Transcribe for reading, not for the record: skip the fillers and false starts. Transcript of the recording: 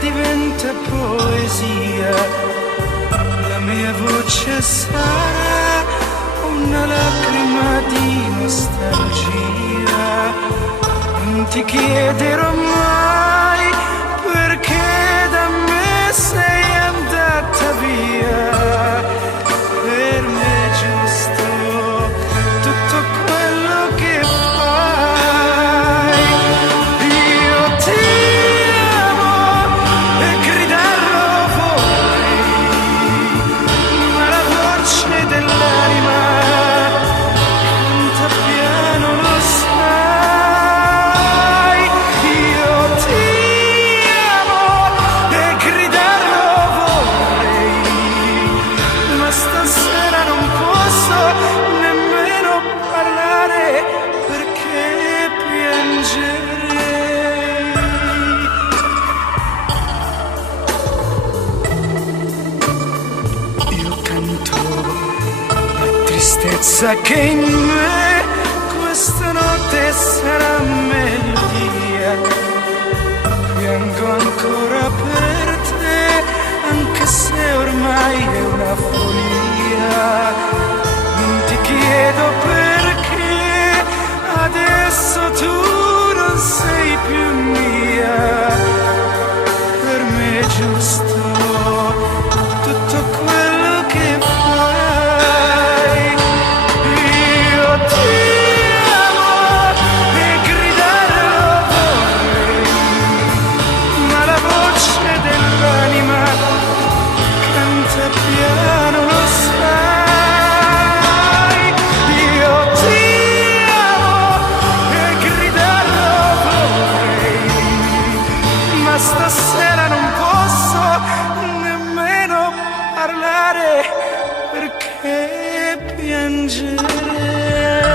diventa poesia, la mia voce sarà una lacrima di nostalgia. Non ti chiederò mai perché da me sei andata via. Per me è giusto tutto quello che fai. Io ti amo e gridarlo vorrei, ma la voce dell'anima canta piano, lo sai. Io ti amo e gridarlo vorrei, ma stasera non posso nemmeno parlare perché piangerei. Io canto la tristezza che in me questa notte sarà melodia. Piango ancora per te, anche se ormai è una follia. Non ti chiedo perché adesso tu non sei più mia. Per me è giusto tutto quello che fai. Io ti amo e gridarlo vorrei, ma la voce dell'anima canta piano, lo sai. Io ti amo e gridarlo vorrei, ma stasera non posso nemmeno parlare perché piangerei.